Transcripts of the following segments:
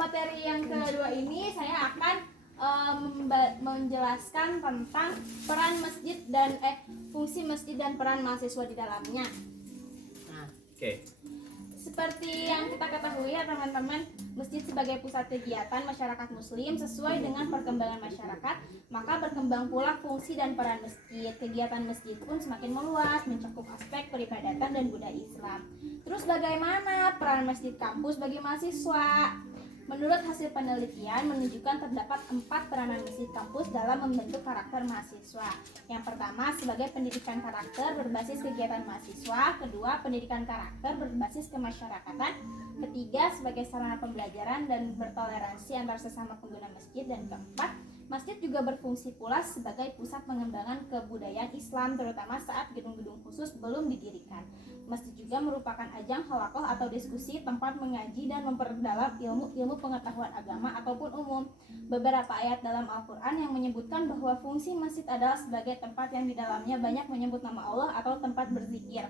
materi yang kedua ini saya akan menjelaskan tentang peran masjid dan fungsi masjid dan peran mahasiswa di dalamnya. Nah, seperti yang kita ketahui ya teman-teman, masjid sebagai pusat kegiatan masyarakat muslim sesuai dengan perkembangan masyarakat, maka berkembang pula fungsi dan peran masjid. Kegiatan masjid pun semakin meluas, mencakup aspek peribadatan dan budaya Islam. Terus bagaimana peran masjid kampus bagi mahasiswa? Menurut hasil penelitian menunjukkan terdapat 4 peranan masjid kampus dalam membentuk karakter mahasiswa. Yang pertama sebagai pendidikan karakter berbasis kegiatan mahasiswa, kedua pendidikan karakter berbasis kemasyarakatan, ketiga sebagai sarana pembelajaran dan bertoleransi antar sesama pengguna masjid, dan keempat masjid juga berfungsi pula sebagai pusat pengembangan kebudayaan Islam terutama saat gedung-gedung khusus belum didirikan. Masjid juga merupakan ajang halaqah atau diskusi, tempat mengaji dan memperdalam ilmu pengetahuan agama ataupun umum. Beberapa ayat dalam Al-Quran yang menyebutkan bahwa fungsi masjid adalah sebagai tempat yang di dalamnya banyak menyebut nama Allah atau tempat berzikir,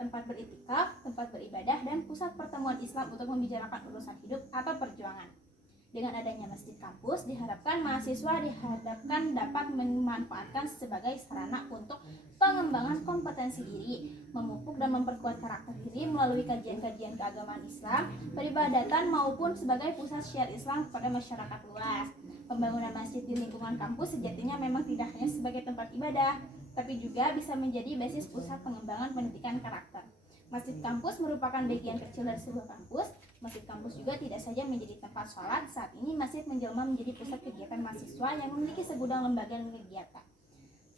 tempat beriktikaf, tempat beribadah, dan pusat pertemuan Islam untuk membicarakan urusan hidup atau perjuangan. Dengan adanya masjid kampus, diharapkan mahasiswa dapat memanfaatkan sebagai sarana untuk pengembangan kompetensi diri, memupuk dan memperkuat karakter diri melalui kajian-kajian keagamaan Islam, peribadatan maupun sebagai pusat syiar Islam kepada masyarakat luas. Pembangunan masjid di lingkungan kampus sejatinya memang tidak hanya sebagai tempat ibadah, tapi juga bisa menjadi basis pusat pengembangan pendidikan karakter. Masjid kampus merupakan bagian kecil dari sebuah kampus. Masjid kampus juga tidak saja menjadi tempat sholat, saat ini masjid menjelma menjadi pusat kegiatan mahasiswa yang memiliki segudang lembaga dan kegiatan.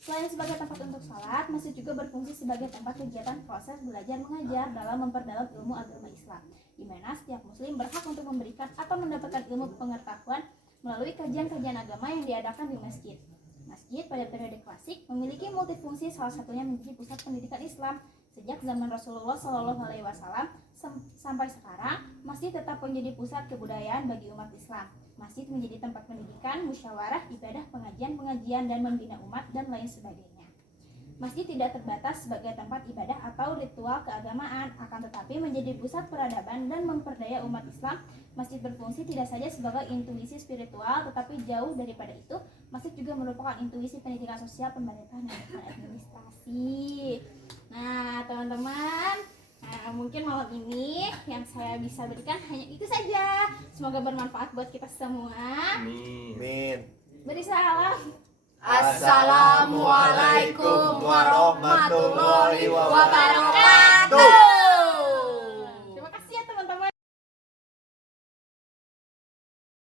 Selain sebagai tempat untuk sholat, masjid juga berfungsi sebagai tempat kegiatan proses belajar mengajar dalam memperdalam ilmu agama Islam, di mana setiap muslim berhak untuk memberikan atau mendapatkan ilmu pengetahuan melalui kajian-kajian agama yang diadakan di masjid. Masjid pada periode klasik memiliki multifungsi, salah satunya menjadi pusat pendidikan Islam. Sejak zaman Rasulullah SAW sampai sekarang, masjid tetap menjadi pusat kebudayaan bagi umat Islam. Masjid menjadi tempat pendidikan, musyawarah, ibadah, pengajian, dan membina umat, dan lain sebagainya. Masjid tidak terbatas sebagai tempat ibadah atau ritual keagamaan, akan tetapi menjadi pusat peradaban dan memperdaya umat Islam. Masjid berfungsi tidak saja sebagai intuisi spiritual, tetapi jauh daripada itu, masjid juga merupakan intuisi pendidikan sosial, pemerintahan, dan administrasi. Nah, teman-teman, mungkin malam ini yang saya bisa berikan hanya itu saja. Semoga bermanfaat buat kita semua. Amin. Beri salam. Assalamualaikum warahmatullahi wabarakatuh.